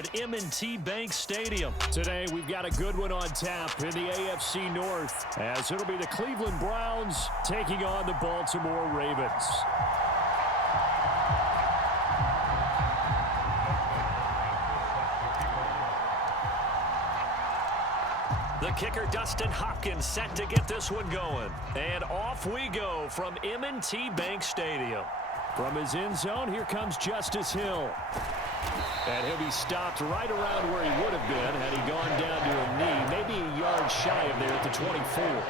at M&T Bank Stadium. Today, we've got a good one on tap in the AFC North, as it'll be the Cleveland Browns taking on the Baltimore Ravens. The kicker, Dustin Hopkins, set to get this one going. And off we go from M&T Bank Stadium. From his end zone, here comes Justice Hill. And he'll be stopped right around where he would have been had he gone down to a knee, maybe a yard shy of there at the 24.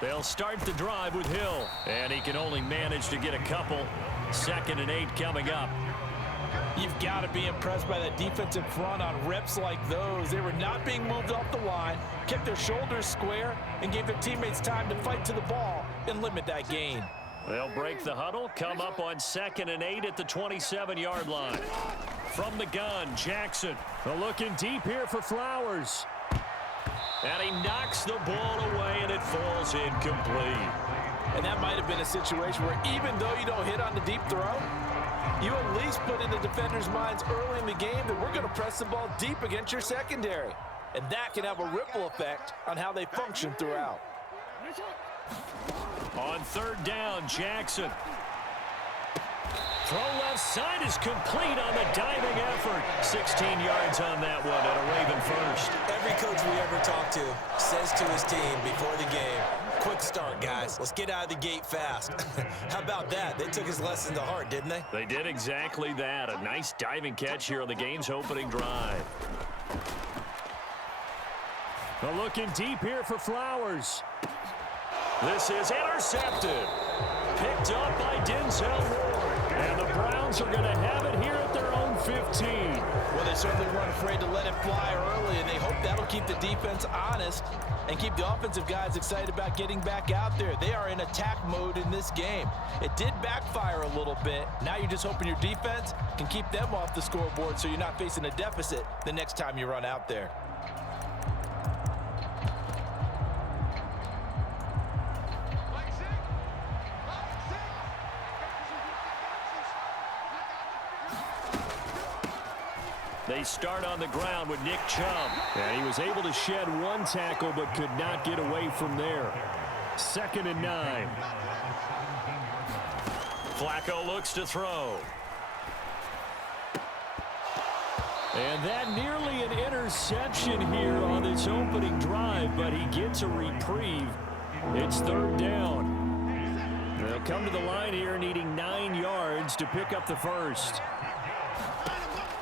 They'll start the drive with Hill, and he can only manage to get a couple. 2nd and 8 coming up. You've got to be impressed by that defensive front on reps like those. They were not being moved off the line, kept their shoulders square, and gave their teammates time to fight to the ball and limit that gain. They'll break the huddle, come up on 2nd and 8 at the 27-yard line. From the gun, Jackson. Looking deep here for Flowers. And he knocks the ball away, and it falls incomplete. And that might have been a situation where even though you don't hit on the deep throw, you at least put in the defenders' minds early in the game that we're going to press the ball deep against your secondary. And that can have a ripple effect on how they function throughout. On 3rd down, Jackson. Throw left side is complete on the diving effort. 16 yards on that one and a Raven first. Every coach we ever talk to says to his team before the game, quick start, guys. Let's get out of the gate fast. How about that? They took his lesson to heart, didn't they? They did exactly that. A nice diving catch here on the game's opening drive. Looking deep here for Flowers. This is intercepted. Picked up by Denzel Ward. And the Browns are going to have it here at their own 15. Well, they certainly weren't afraid to let it fly early, and they hope that'll keep the defense honest and keep the offensive guys excited about getting back out there. They are in attack mode in this game. It did backfire a little bit. Now you're just hoping your defense can keep them off the scoreboard so you're not facing a deficit the next time you run out there. They start on the ground with Nick Chubb. And he was able to shed one tackle but could not get away from there. 2nd and 9. Flacco looks to throw. And that nearly an interception here on this opening drive, but he gets a reprieve. It's 3rd down. They'll come to the line here needing 9 yards to pick up the first.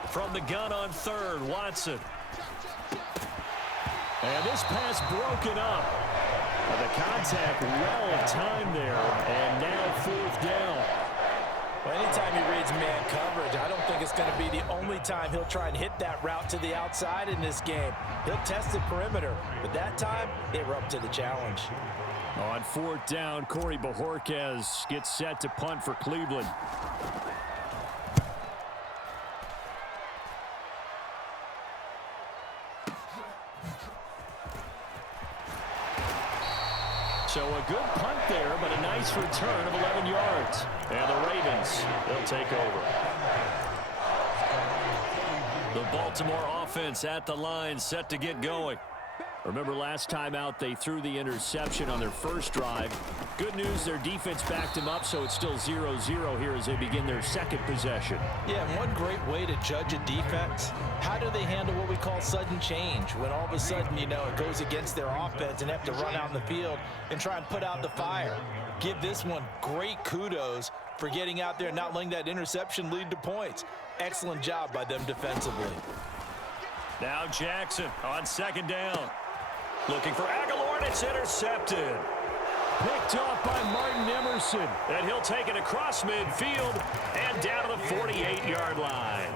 From the gun on 3rd, Watson. And this pass broken up. The contact well timed there, and now 4th down. Well, anytime he reads man coverage, I don't think it's going to be the only time he'll try and hit that route to the outside in this game. He'll test the perimeter, but that time, they were up to the challenge. On 4th down, Corey Bojorquez gets set to punt for Cleveland. So a good punt there, but a nice return of 11 yards. And the Ravens, they'll take over. The Baltimore offense at the line, set to get going. Remember last time out, they threw the interception on their first drive. Good news, their defense backed them up, so it's still 0-0 here as they begin their second possession. Yeah, and one great way to judge a defense, how do they handle what we call sudden change? When all of a sudden, you know, it goes against their offense and have to run out in the field and try and put out the fire. Give this one great kudos for getting out there and not letting that interception lead to points. Excellent job by them defensively. Now Jackson on 2nd down. Looking for Aguilar, and it's intercepted. Picked off by Martin Emerson. And he'll take it across midfield and down to the 48-yard line.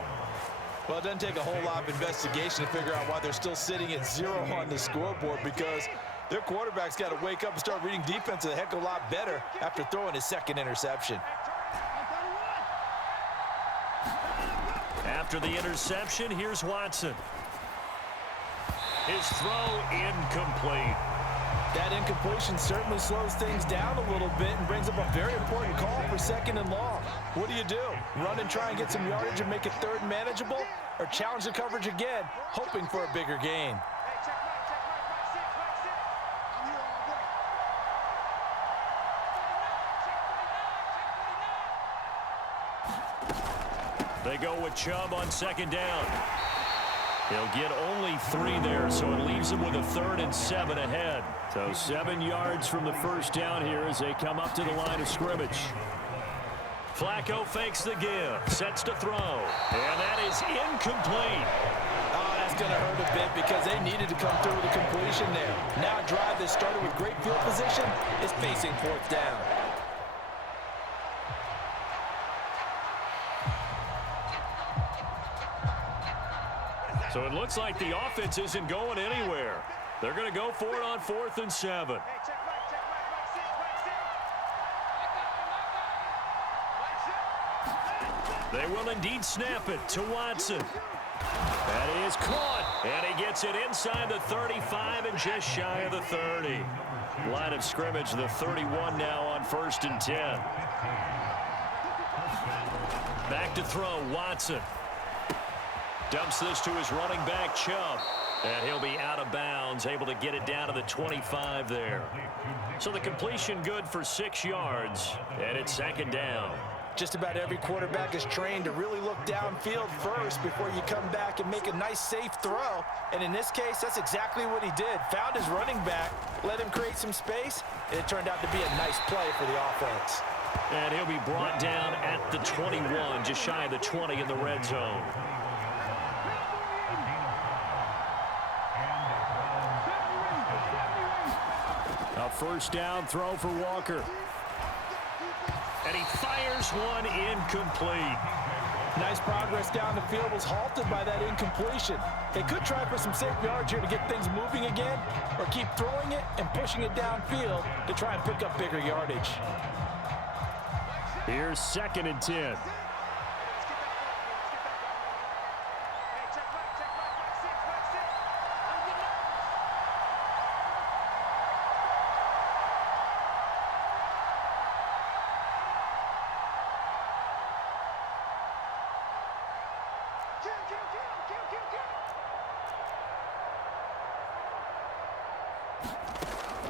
Well, it doesn't take a whole lot of investigation to figure out why they're still sitting at 0 on the scoreboard, because Their quarterback's got to wake up and start reading defense a heck of a lot better after throwing his second interception. After the interception, here's Watson. His throw incomplete. That incompletion certainly slows things down a little bit and brings up a very important call for second and long. What do? Run and try and get some yardage and make it third and manageable? Or challenge the coverage again, hoping for a bigger gain? They go with Chubb on second down. He'll get only 3 there, so it leaves him with a 3rd and 7 ahead. So 7 yards from the first down here as they come up to the line of scrimmage. Flacco fakes the give, sets to throw, and that is incomplete. Oh, that's going to hurt a bit because they needed to come through with a completion there. Now a drive that started with great field position is facing 4th down. So it looks like the offense isn't going anywhere. They're going to go for it on 4th and 7. They will indeed snap it to Watson. That is caught, and he gets it inside the 35 and just shy of the 30. Line of scrimmage, the 31 now on 1st and 10. Back to throw, Watson. Dumps this to his running back, Chubb. And he'll be out of bounds, able to get it down to the 25 there. So the completion good for 6 yards, and it's second down. Just about every quarterback is trained to really look downfield first before you come back and make a nice, safe throw. And in this case, that's exactly what he did. Found his running back, let him create some space, and it turned out to be a nice play for the offense. And he'll be brought down at the 21, just shy of the 20 in the red zone. A first down throw for Walker. And he fires one incomplete. Nice progress down the field was halted by that incompletion. They could try for some safe yards here to get things moving again, or keep throwing it and pushing it downfield to try and pick up bigger yardage. Here's 2nd and 10.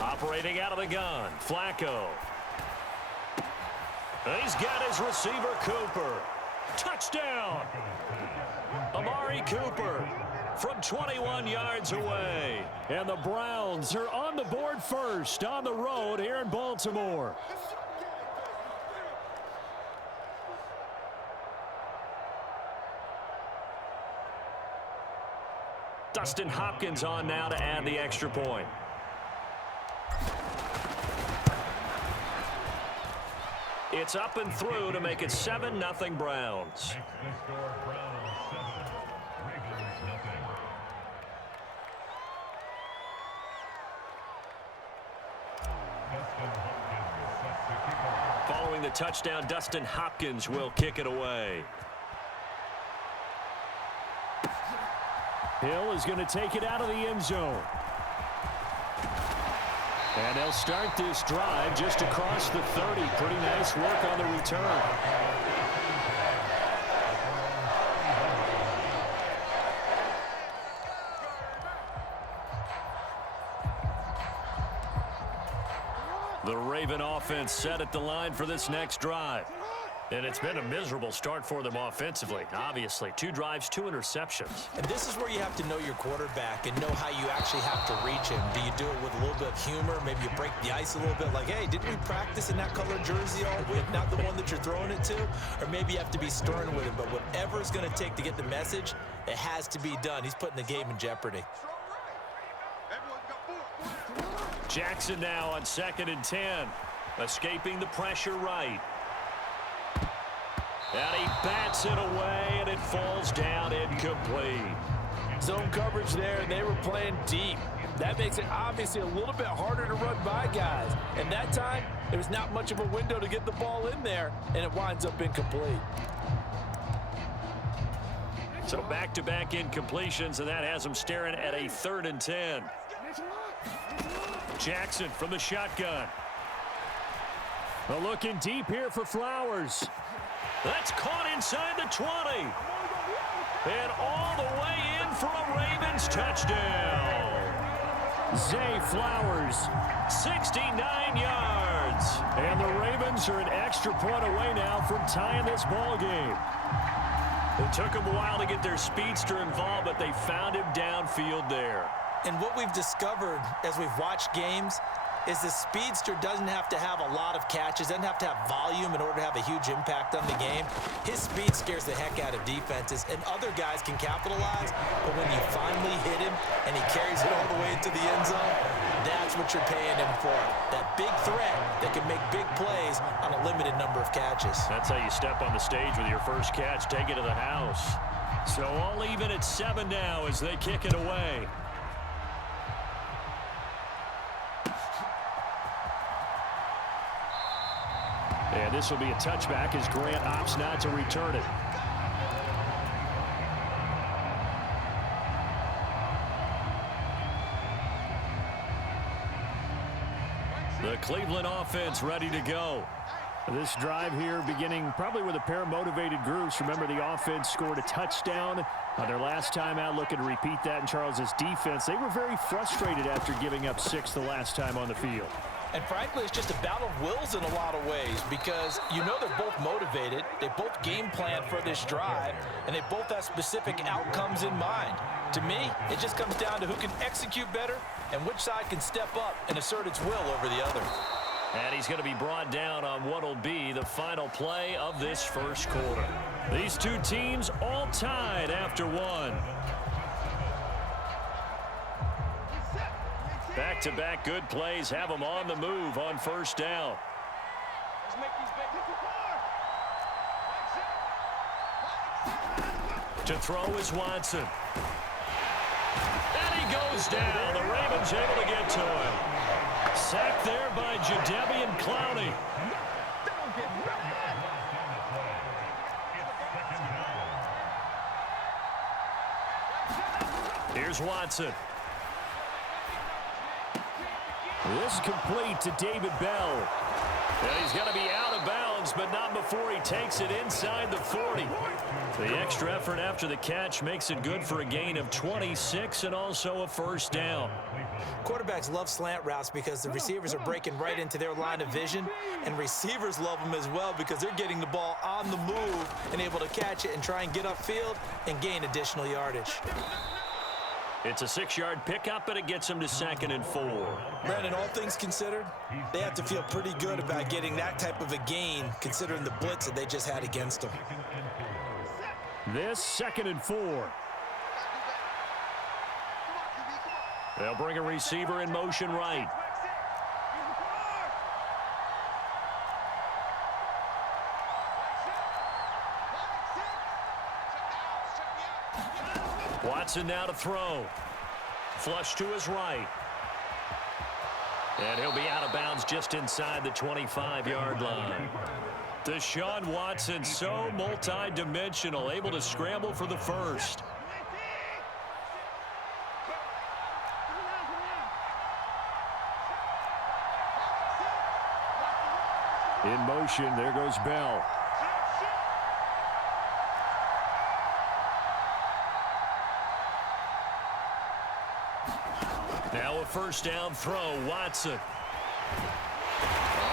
Operating out of the gun, Flacco. He's got his receiver, Cooper. Touchdown! Amari Cooper from 21 yards away. And the Browns are on the board first on the road here in Baltimore. Dustin Hopkins on now to add the extra point. It's up and through to make it 7-0 Browns. Following the touchdown, Dustin Hopkins will kick it away. Hill is going to take it out of the end zone. And they'll start this drive just across the 30. Pretty nice work on the return. The Raven offense set at the line for this next drive. And it's been a miserable start for them offensively. Obviously, 2 drives, 2 interceptions. And this is where you have to know your quarterback and know how you actually have to reach him. Do you do it with a little bit of humor? Maybe you break the ice a little bit like, hey, didn't we practice in that color jersey all week, not the one that you're throwing it to? Or maybe you have to be stern with him. But whatever it's going to take to get the message, it has to be done. He's putting the game in jeopardy. Jackson now on 2nd and 10. Escaping the pressure right. And he bats it away, and it falls down incomplete. Zone coverage there, and they were playing deep. That makes it obviously a little bit harder to run by guys. And that time, there's not much of a window to get the ball in there, and it winds up incomplete. So back-to-back incompletions, and that has him staring at a 3rd and 10. Jackson from the shotgun. Well, looking deep here for Flowers. That's caught inside the 20. And all the way in for a Ravens touchdown. Zay Flowers, 69 yards. And the Ravens are an extra point away now from tying this ball game. It took them a while to get their speedster involved, but they found him downfield there. And what we've discovered as we've watched games is the speedster doesn't have to have a lot of catches, doesn't have to have volume in order to have a huge impact on the game. His speed scares the heck out of defenses, and other guys can capitalize, but when you finally hit him and he carries it all the way into the end zone, that's what you're paying him for. That big threat that can make big plays on a limited number of catches. That's how you step on the stage with your first catch, take it to the house. So all even at 7 now as they kick it away. And this will be a touchback as Grant opts not to return it. The Cleveland offense ready to go. This drive here beginning probably with a pair of motivated groups. Remember, the offense scored a touchdown on their last time out. Looking to repeat that in Charles's defense. They were very frustrated after giving up 6 the last time on the field. And frankly, it's just a battle of wills in a lot of ways because you know they're both motivated, they both game plan for this drive, and they both have specific outcomes in mind. To me, it just comes down to who can execute better and which side can step up and assert its will over the other. And he's going to be brought down on what will be the final play of this first quarter. These two teams all tied after one. Back-to-back good plays have them on the move on first down. To throw is Watson. And he goes down. The Ravens able to get to him. Sacked there by Jadeveon Clowney. Here's Watson. This complete to David Bell. And he's going to be out of bounds, but not before he takes it inside the 40. The extra effort after the catch makes it good for a gain of 26 and also a first down. Quarterbacks love slant routes because the receivers are breaking right into their line of vision, and receivers love them as well because they're getting the ball on the move and able to catch it and try and get upfield and gain additional yardage. It's a 6-yard pickup, and it gets him to 2nd and 4. Brandon, all things considered, they have to feel pretty good about getting that type of a gain considering the blitz that they just had against them. This 2nd and 4. They'll bring a receiver in motion right. Watson now to throw. Flush to his right. And he'll be out of bounds just inside the 25-yard line. Deshaun Watson, so multi-dimensional, able to scramble for the first. In motion, there goes Bell. Now a first down throw, Watson.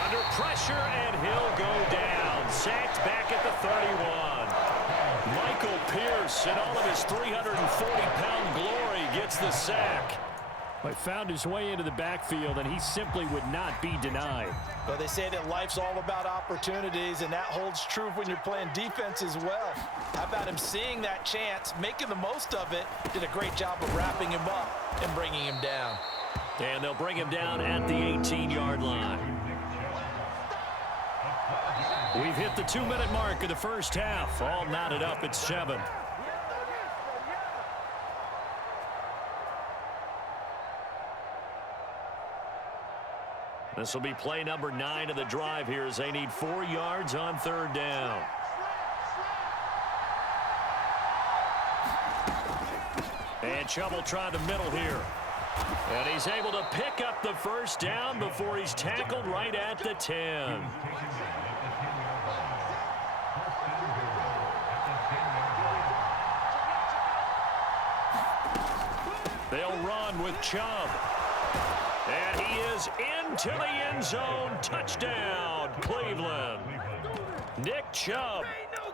Under pressure, and he'll go down. Sacked back at the 31. Michael Pierce, in all of his 340-pound glory, gets the sack. But found his way into the backfield, and he simply would not be denied. Well, they say that life's all about opportunities, and that holds true when you're playing defense as well. How about him seeing that chance, making the most of it, did a great job of wrapping him up and bringing him down. And they'll bring him down at the 18-yard line. We've hit the 2-minute mark of the first half. All knotted up at 7. This will be play number 9 of the drive here as they need 4 yards on 3rd down. And Chubb will try the middle here. And he's able to pick up the 1st down before he's tackled right at the 10. They'll run with Chubb. And he is into the end zone. Touchdown, Cleveland. Nick Chubb,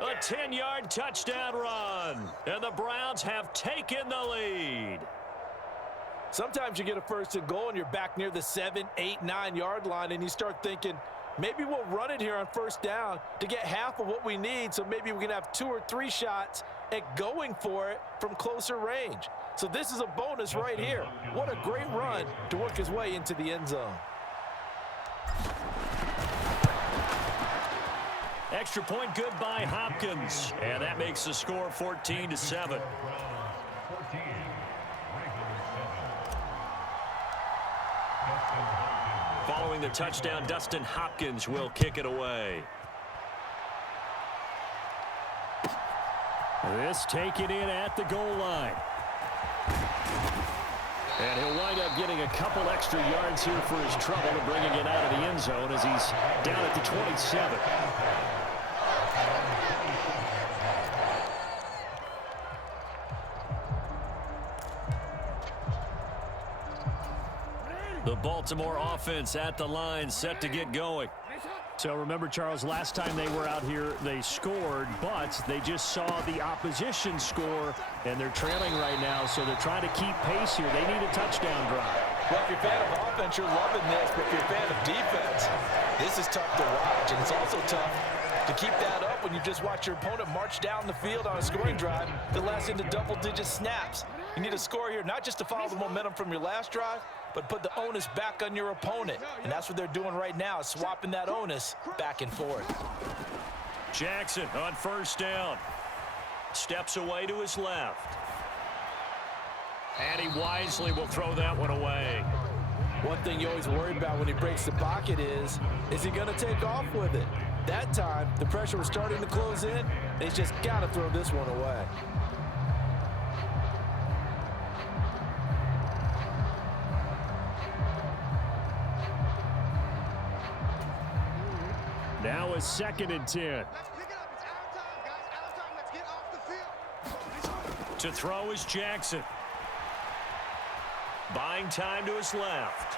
a 10-yard touchdown run. And the Browns have taken the lead. Sometimes you get a 1st and goal and you're back near the 7, 8, 9-yard line and you start thinking, maybe we'll run it here on 1st down to get half of what we need, so maybe we can have 2 or 3 shots at going for it from closer range. So this is a bonus right here. What a great run to work his way into the end zone. Extra point good by Hopkins. And that makes the score 14-7. Following the touchdown, Dustin Hopkins will kick it away. This taken in at the goal line. And he'll wind up getting a couple extra yards here for his trouble and bringing it out of the end zone as he's down at the 27. The Baltimore offense at the line, set to get going. So remember, Charles, last time they were out here, they scored, but they just saw the opposition score, and they're trailing right now, so they're trying to keep pace here. They need a touchdown drive. Well, if you're a fan of offense, you're loving this, but if you're a fan of defense, this is tough to watch, and it's also tough to keep that up when you just watch your opponent march down the field on a scoring drive that lasts into double-digit snaps. You need a score here, not just to follow the momentum from your last drive, but put the onus back on your opponent. And that's what they're doing right now, swapping that onus back and forth. Jackson on 1st down. Steps away to his left. And he wisely will throw that one away. One thing you always worry about when he breaks the pocket is he going to take off with it? That time, the pressure was starting to close in, and he's just got to throw this one away. Now a 2nd and 10. To throw is Jackson. Buying time to his left.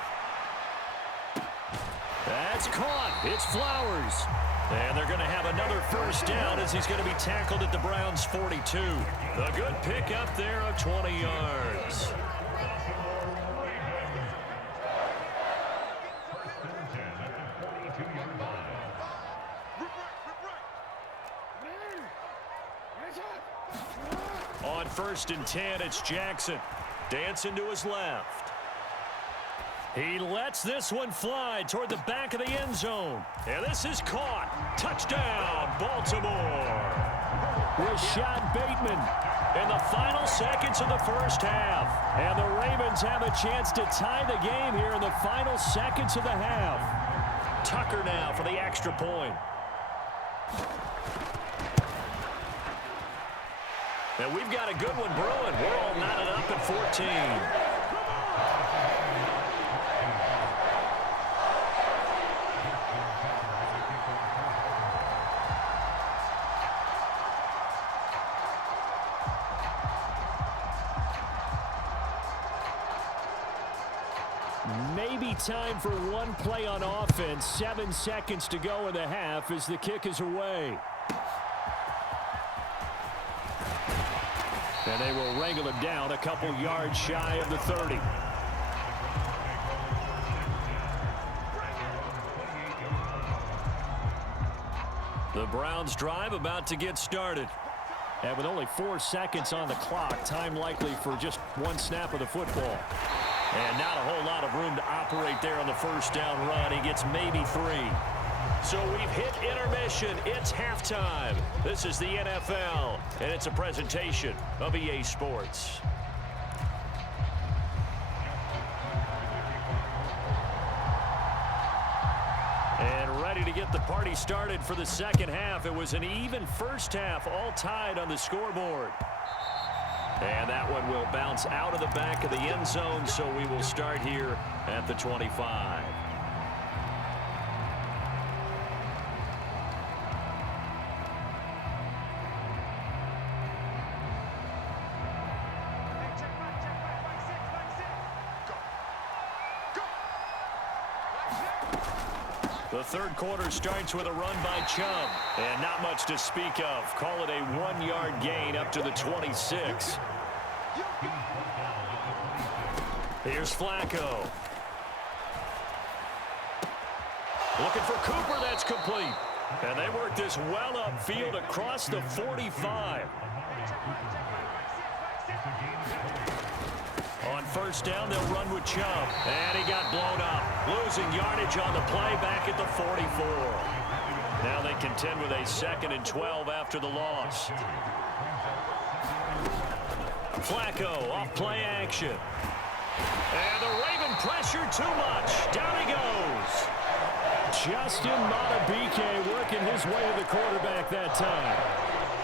That's caught. It's Flowers. And they're going to have another 1st down as he's going to be tackled at the Browns' 42. A good pick up there of 20 yards. On 1st and 10, it's Jackson. Dancing to his left. He lets this one fly toward the back of the end zone. And this is caught. Touchdown, Baltimore. Rashad Bateman in the final seconds of the 1st half. And the Ravens have a chance to tie the game here in the final seconds of the half. Tucker now for the extra point. And we've got a good one brewing. We're all knotted up at 14. Maybe time for one play on offense. 7 seconds to go in the half as the kick is away. And they will wrangle him down a couple yards shy of the 30. The Browns drive about to get started. And with only 4 seconds on the clock, time likely for just one snap of the football. And not a whole lot of room to operate there on the 1st down run. He gets maybe 3. So we've hit intermission. It's halftime. This is the NFL, and it's a presentation of EA Sports. ready to get the party started for the second half. It was an even first half, all tied on the scoreboard. And that one will bounce out of the back of the end zone, so we will start here at the 25. The third quarter starts with a run by Chubb, and not much to speak of. Call it a 1-yard gain up to the 26. Here's Flacco. Looking for Cooper, that's complete. And they work this well upfield across the 45. On first down, they'll run with Chubb. And he got blown up. Losing yardage on the play back at the 44. Now they contend with a 2nd and 12 after the loss. Flacco off play action. And the Raven pressure too much. Down he goes. Justin Madubuike working his way to the quarterback that time.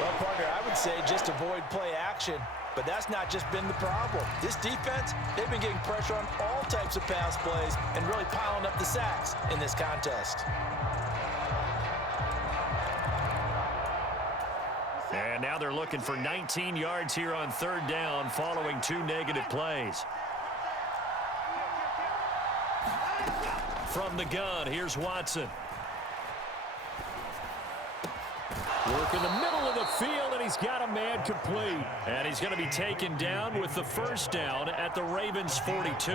Well, partner, I would say just avoid play action. But that's not just been the problem. This defense, they've been getting pressure on all types of pass plays and really piling up the sacks in this contest. And now they're looking for 19 yards here on third down following 2 negative plays. From the gun, here's Watson. Work in the middle of the field, and he's got a man complete. And he's going to be taken down with the first down at the Ravens' 42.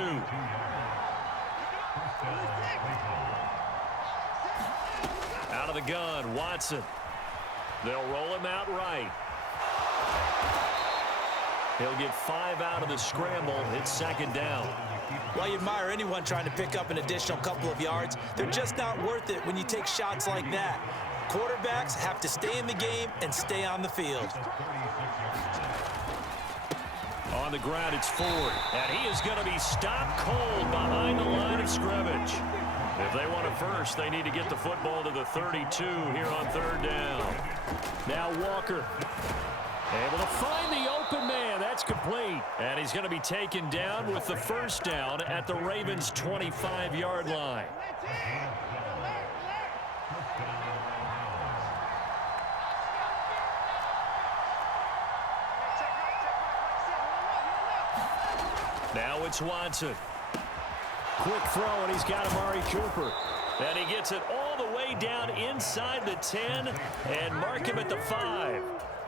Out of the gun, Watson. They'll roll him out right. He'll get 5 out of the scramble. It's 2nd down. Well, you admire anyone trying to pick up an additional couple of yards. They're just not worth it when you take shots like that. Quarterbacks have to stay in the game and stay on the field. On the ground, it's Ford, and he is going to be stopped cold behind the line of scrimmage. If they want a first, they need to get the football to the 32 here on third down. Now Walker. Able to find the open man. That's complete. And he's going to be taken down with the first down at the Ravens' 25-yard line. Now it's Watson. Quick throw, and he's got Amari Cooper. And he gets it all the way down inside the 10 and mark him at the 5.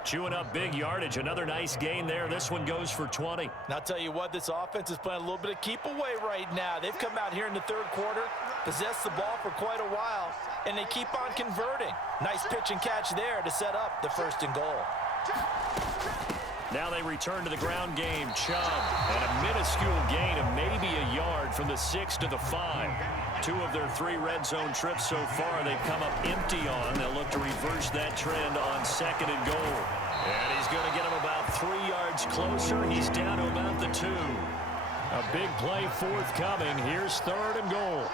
Chewing up big yardage. Another nice gain there. This one goes for 20. And I'll tell you what, this offense is playing a little bit of keep away right now. They've come out here in the third quarter, possessed the ball for quite a while, and they keep on converting. Nice pitch and catch there to set up the 1st and goal. Now they return to the ground game. Chubb, and a minuscule gain of maybe a yard from the 6 to the 5. 2 of their 3 red zone trips so far they've come up empty on. They'll look to reverse that trend on 2nd and goal. And he's going to get him about 3 yards closer. He's down to about the 2. A big play forthcoming. Here's 3rd and goal.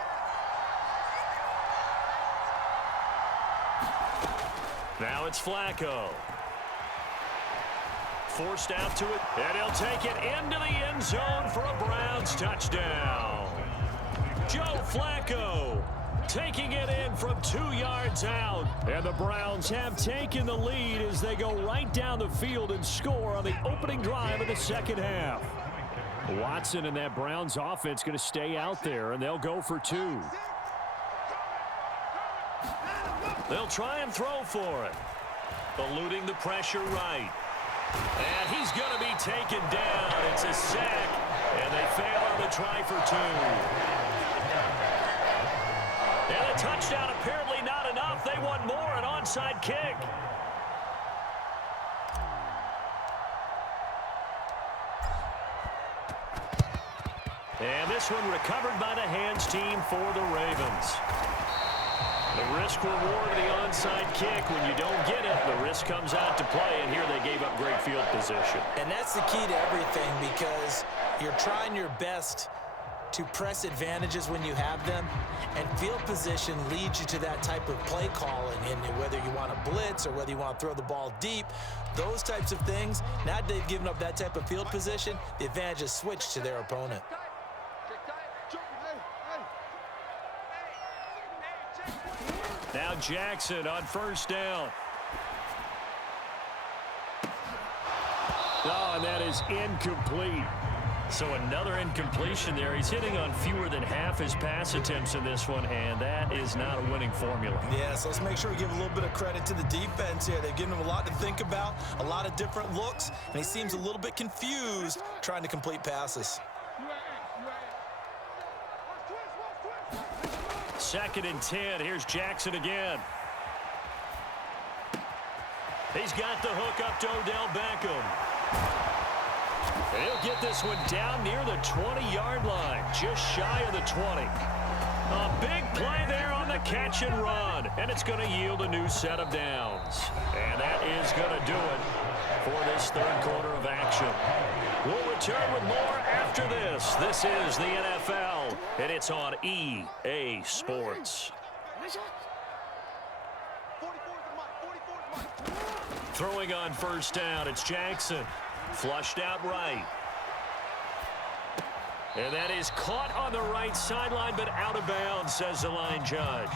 Now it's Flacco. Forced out to it, and he'll take it into the end zone for a Browns touchdown. Joe Flacco taking it in from 2 yards out. And the Browns have taken the lead as they go right down the field and score on the opening drive of the second half. Watson and that Browns offense going to stay out there, and they'll go for 2. They'll try and throw for it. Eluding the pressure right. And he's going to be taken down. It's a sack, and they fail on the try for 2. And a touchdown apparently not enough. They want more, an onside kick. And this one recovered by the hands team for the Ravens. The risk reward of the onside kick. When you don't get it, the risk comes out to play, and here they gave up great field position. And that's the key to everything, because you're trying your best to press advantages when you have them, and field position leads you to that type of play calling. And whether you want to blitz or whether you want to throw the ball deep, those types of things, now that they've given up that type of field position, the advantage is switched to their opponent. Now Jackson on first down. Oh, and that is incomplete. So another incompletion there. He's hitting on fewer than half his pass attempts in this one, and that is not a winning formula. Yeah, so let's make sure we give a little bit of credit to the defense here. They've given him a lot to think about, a lot of different looks, and he seems a little bit confused trying to complete passes. 2nd and 10. Here's Jackson again. He's got the hook up to Odell Beckham. And he'll get this one down near the 20-yard line, just shy of the 20. A big play there on the catch and run, and it's going to yield a new set of downs. And that is going to do it for this third quarter of action. We'll return with more after this. This is the NFL, and it's on EA Sports. Throwing on first down, it's Jackson. Flushed out right. And that is caught on the right sideline, but out of bounds, says the line judge.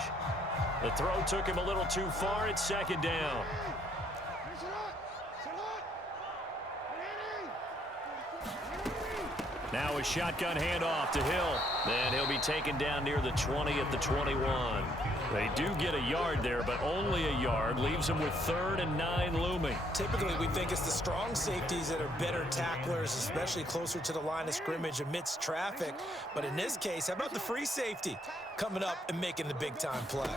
The throw took him a little too far. It's 2nd down. Now a shotgun handoff to Hill. And he'll be taken down near the 20 at the 21. They do get a yard there, but only a yard. Leaves them with 3rd and 9 looming. Typically, we think it's the strong safeties that are better tacklers, especially closer to the line of scrimmage amidst traffic. But in this case, how about the free safety coming up and making the big-time play?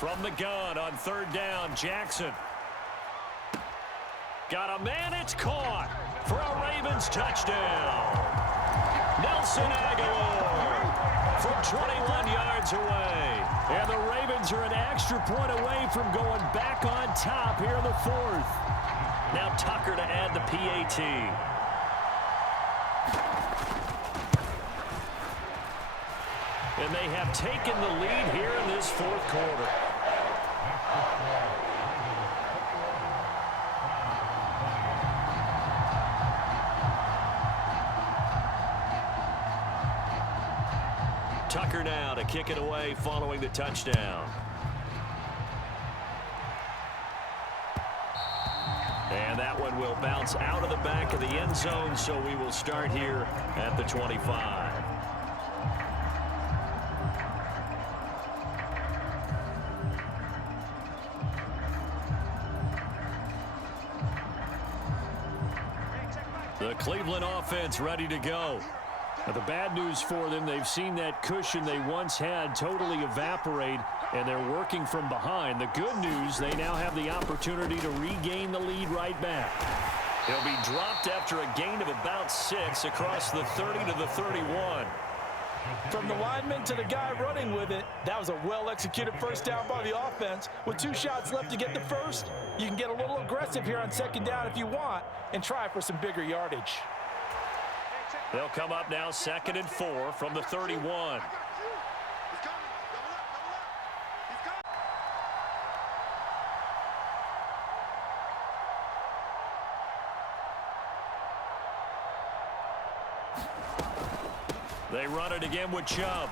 From the gun on 3rd down, Jackson. Got a man, it's caught for a Ravens touchdown. Nelson Aguilar from 21 yards away. And the Ravens are an extra point away from going back on top here in the 4th. Now Tucker to add the PAT. And they have taken the lead here in this 4th quarter. Tucker now to kick it away following the touchdown. And that one will bounce out of the back of the end zone, so we will start here at the 25. The Cleveland offense ready to go. Now, the bad news for them, they've seen that cushion they once had totally evaporate, and they're working from behind. The good news, they now have the opportunity to regain the lead right back. He'll be dropped after a gain of about 6 across the 30 to the 31. From the lineman to the guy running with it, that was a well-executed first down by the offense. With 2 shots left to get the first, you can get a little aggressive here on 2nd down if you want and try for some bigger yardage. They'll come up now 2nd and 4 from the 31. They run it again with Chubb.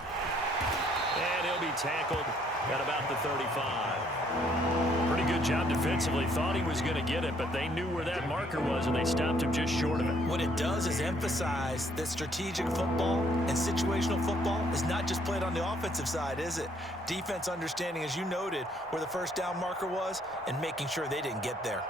And he'll be tackled at about the 35. Pretty good job defensively. Thought he was going to get it, but they knew where that marker was, and they stopped him just short of it. What it does is emphasize that strategic football and situational football is not just played on the offensive side, is it? Defense understanding, as you noted, where the first down marker was and making sure they didn't get there.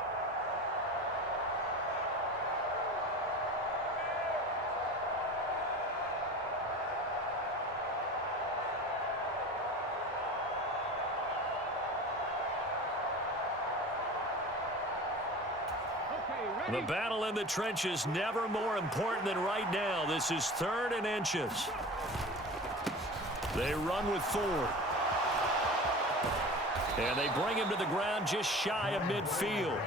The battle in the trenches never more important than right now. This is 3rd and inches. They run with Ford. And they bring him to the ground just shy of midfield.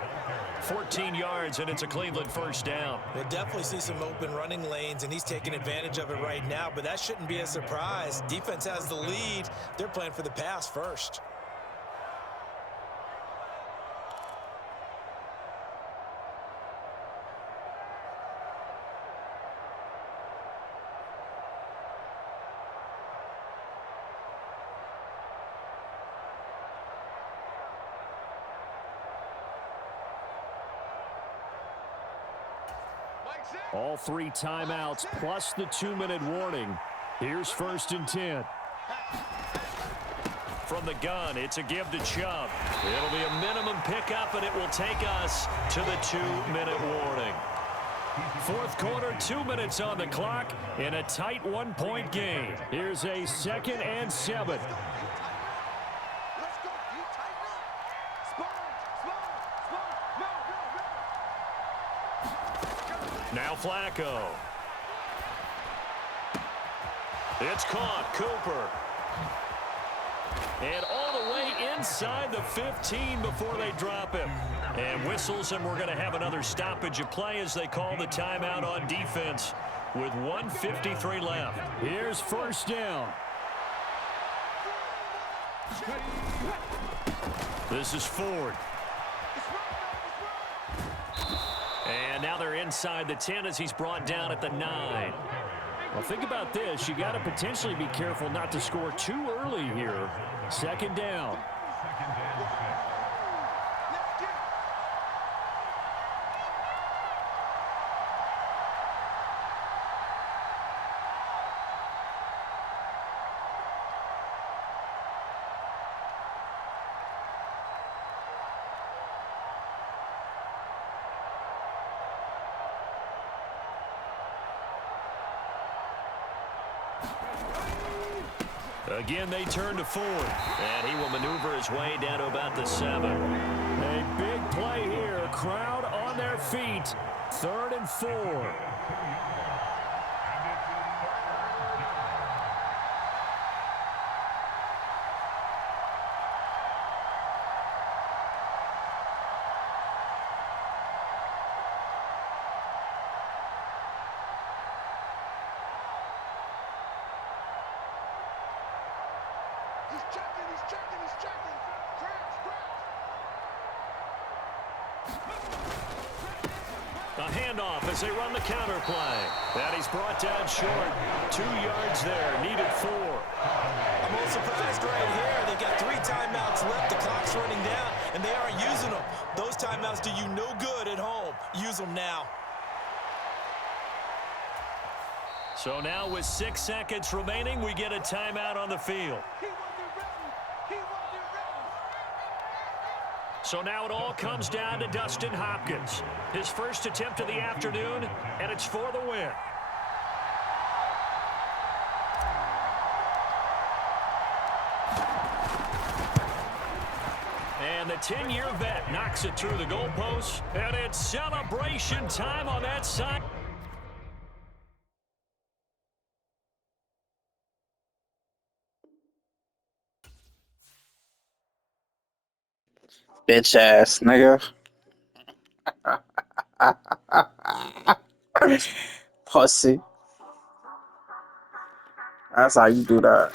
14 yards, and it's a Cleveland first down. We'll definitely see some open running lanes, and he's taking advantage of it right now, but that shouldn't be a surprise. Defense has the lead. They're playing for the pass first. All 3 timeouts plus the 2-minute warning. Here's 1st and 10. From the gun, it's a give to Chubb. It'll be a minimum pickup, and it will take us to the 2-minute warning. 4th quarter, 2 minutes on the clock in a tight 1-point game. Here's a 2nd and 7. Now Flacco. It's caught. Cooper. And all the way inside the 15 before they drop him. And whistles, and we're going to have another stoppage of play as they call the timeout on defense with 1:53 left. Here's 1st down. This is Ford. And now they're inside the 10 as he's brought down at the 9. Well, think about this. You got to potentially be careful not to score too early here. 2nd down. Again, they turn to Ford, and he will maneuver his way down to about the 7. A big play here. Crowd on their feet. 3rd and 4. A handoff as they run the counter play. And he's brought down short. 2 yards there. Needed 4. I'm a little surprised right here. They've got 3 timeouts left. The clock's running down, and they aren't using them. Those timeouts do you no good at home. Use them now. So now with 6 seconds remaining, we get a timeout on the field. So now it all comes down to Dustin Hopkins. His first attempt of the afternoon, and it's for the win. And the 10-year vet knocks it through the goalpost, and it's celebration time on that side. Bitch ass nigga. Pussy. That's how you do that.